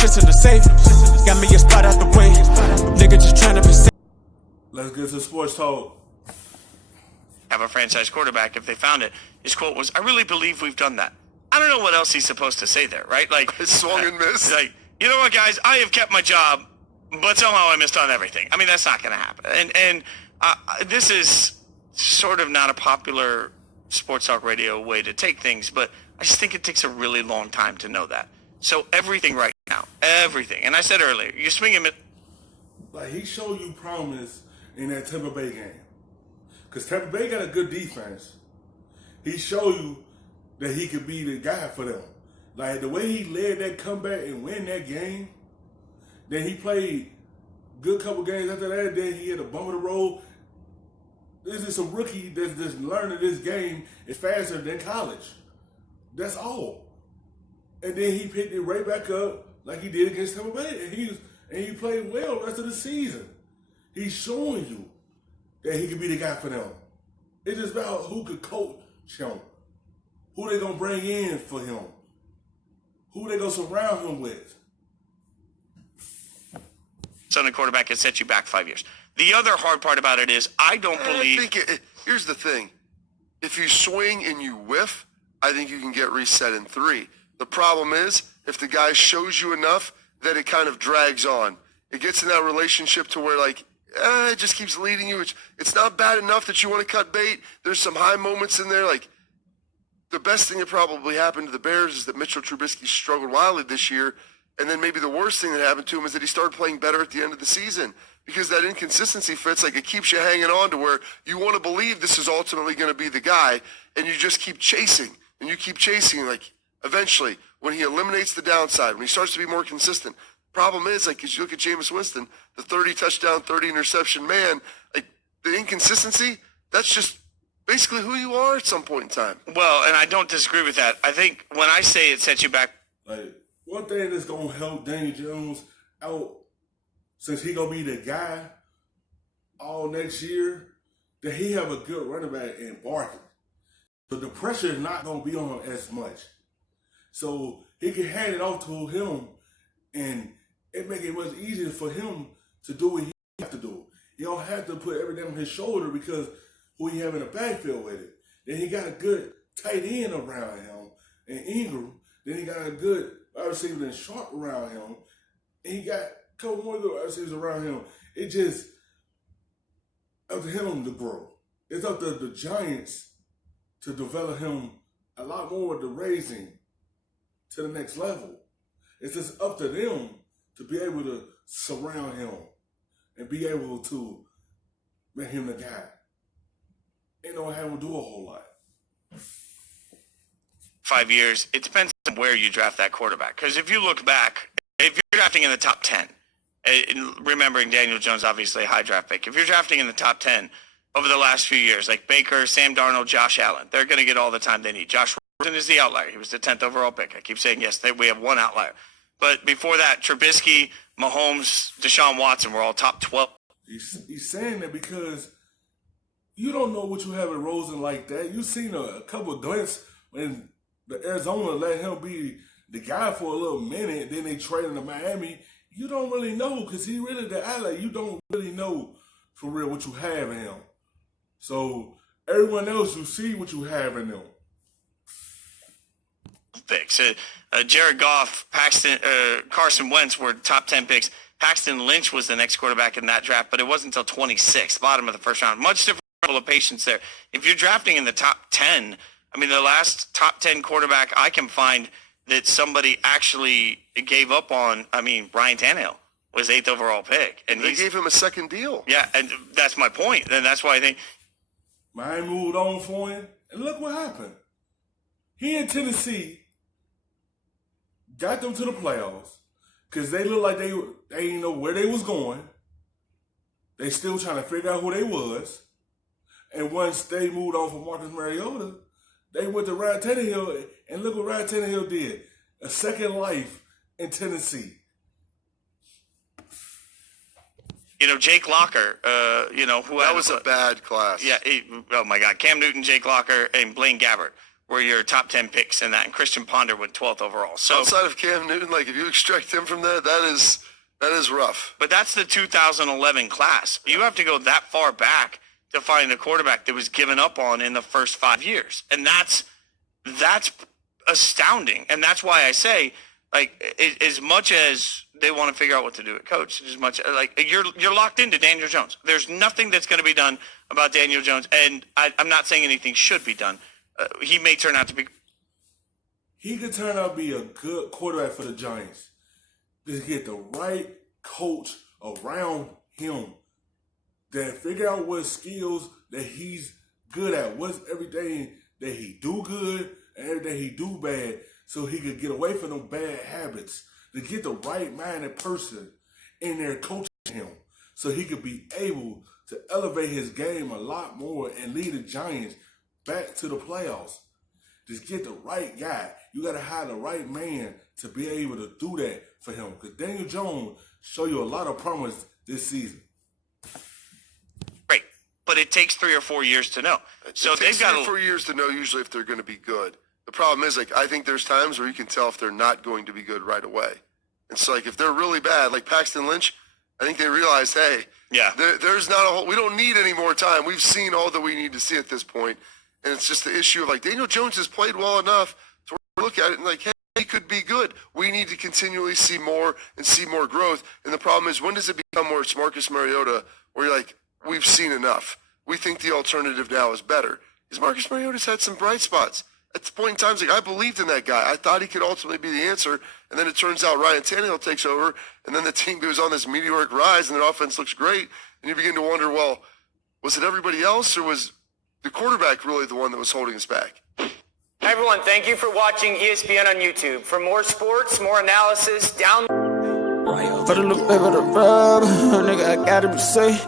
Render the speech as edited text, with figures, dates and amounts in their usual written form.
shit's in the safe. Got me a spot out the way. Nigga just trying to be safe. Let's get to sports talk. Have a franchise quarterback if they found it. His quote was, "I really believe we've done that." I don't know what else he's supposed to say there, right? Like, swung and missed. Like, you know what, guys? I have kept my job, but somehow I missed on everything. I mean, that's not going to happen. And this is sort of not a popular sports talk radio way to take things, but I just think it takes a really long time to know that. So everything right now, everything. And I said earlier, you swing him. Like, he showed you promise in that Tampa Bay game. Because Tampa Bay got a good defense. He showed you that he could be the guy for them. Like, the way he led that comeback and win that game, then he played good couple games after that, then he had a bum of the road. This is a rookie that's just learning this game is faster than college. That's all. And then he picked it right back up like he did against Tampa Bay. And he played well the rest of the season. He's showing you that he could be the guy for them. It's just about who could coach him. Who they gonna bring in for him. Who they gonna surround him with. On a quarterback has set you back 5 years. The other hard part about it is I don't believe. Here's the thing. If you swing and you whiff, I think you can get reset in 3. The problem is if the guy shows you enough that it kind of drags on. It gets in that relationship to where, like, it just keeps leading you. It's not bad enough that you want to cut bait. There's some high moments in there. Like, the best thing that probably happened to the Bears is that Mitchell Trubisky struggled wildly this year. And then maybe the worst thing that happened to him is that he started playing better at the end of the season because that inconsistency fits. Like, it keeps you hanging on to where you want to believe this is ultimately going to be the guy, and you just keep chasing and you keep chasing. Like, eventually, when he eliminates the downside, when he starts to be more consistent, problem is, like, as you look at Jameis Winston, the 30 touchdown, 30 interception man, like, the inconsistency, that's just basically who you are at some point in time. Well, and I don't disagree with that. I think when I say it sets you back. Like, one thing that's going to help Daniel Jones out, since he going to be the guy all next year, that he have a good running back in Barkley. So the pressure is not going to be on him as much. So he can hand it off to him, and it make it much easier for him to do what he have to do. He don't have to put everything on his shoulder because who he have in the backfield with it. Then he got a good tight end around him, and Ingram. Then he got a good wide receiver and Sharp around him. And he got a couple more good wide receivers around him. It just up to him to grow. It's up to the Giants to develop him a lot more to raise him to the next level. It's just up to them to be able to surround him and be able to make him the guy. Ain't no have him do a whole lot. 5 years, it depends on where you draft that quarterback. Because if you look back, if you're drafting in the top 10, remembering Daniel Jones, obviously a high draft pick, if you're drafting in the top 10 over the last few years, like Baker, Sam Darnold, Josh Allen, they're going to get all the time they need. Josh Rosen is the outlier. He was the 10th overall pick. I keep saying yes, we have one outlier. But before that, Trubisky, Mahomes, Deshaun Watson were all top 12. He's saying that because you don't know what you have in Rosen like that. You've seen a couple of glints when the Arizona let him be the guy for a little minute, then they trade him to Miami. You don't really know because he really the ally. You don't really know for real what you have in him. So everyone else, you see what you have in them. Picks. Jared Goff, Carson Wentz were top 10 picks. Paxton Lynch was the next quarterback in that draft, but it wasn't until 26, bottom of the first round. Much different level of patience there. If you're drafting in the top 10, I mean, the last top 10 quarterback I can find that somebody actually gave up on, I mean, Ryan Tannehill was 8th overall pick. And they gave him a second deal. Yeah, and that's my point. And that's why I think Miami moved on for him, and look what happened. He in Tennessee got them to the playoffs because they looked like they didn't know where they was going. They still trying to figure out who they was. And once they moved on from Marcus Mariota, they went to Ryan Tannehill, and look what Ryan Tannehill did. A second life in Tennessee. You know, Jake Locker, who that was a bad class. Yeah, oh my God. Cam Newton, Jake Locker, and Blaine Gabbert were your top 10 picks in that, and Christian Ponder went 12th overall. So outside of Cam Newton, like if you extract him from that, that is rough. But that's the 2011 class. You have to go that far back to find a quarterback that was given up on in the first 5 years, and that's astounding. And that's why I say, like, as much as they want to figure out what to do at coach, as much like you're locked into Daniel Jones. There's nothing that's going to be done about Daniel Jones, and I'm not saying anything should be done. He may turn out to be. He could turn out to be a good quarterback for the Giants. Just get the right coach around him that figure out what skills that he's good at, what's everything that he do good and everything he do bad, so he could get away from them bad habits. To get the right-minded person in there coaching him, so he could be able to elevate his game a lot more and lead the Giants back to the playoffs. Just get the right guy. You got to hire the right man to be able to do that for him. Because Daniel Jones show you a lot of promise this season. Great, but it takes 3 or 4 years to know. So it takes they've got 3 or 4 years to know usually if they're going to be good. The problem is, like, I think there's times where you can tell if they're not going to be good right away. It's like if they're really bad, like Paxton Lynch, I think they realized, hey, yeah, there's not a whole, we don't need any more time. We've seen all that we need to see at this point. And it's just the issue of, like, Daniel Jones has played well enough to look at it and, like, hey, he could be good. We need to continually see more and see more growth. And the problem is, when does it become where it's Marcus Mariota, where you're like, we've seen enough. We think the alternative now is better. Because Marcus Mariota's had some bright spots. At the point in time, like, I believed in that guy. I thought he could ultimately be the answer. And then it turns out Ryan Tannehill takes over, and then the team goes on this meteoric rise, and their offense looks great. And you begin to wonder, well, was it everybody else, or was the quarterback really the one that was holding us back? Hi, everyone. Thank you for watching ESPN on YouTube. For more sports, more analysis, down. For the little bit of the rub, nigga, I gotta be safe.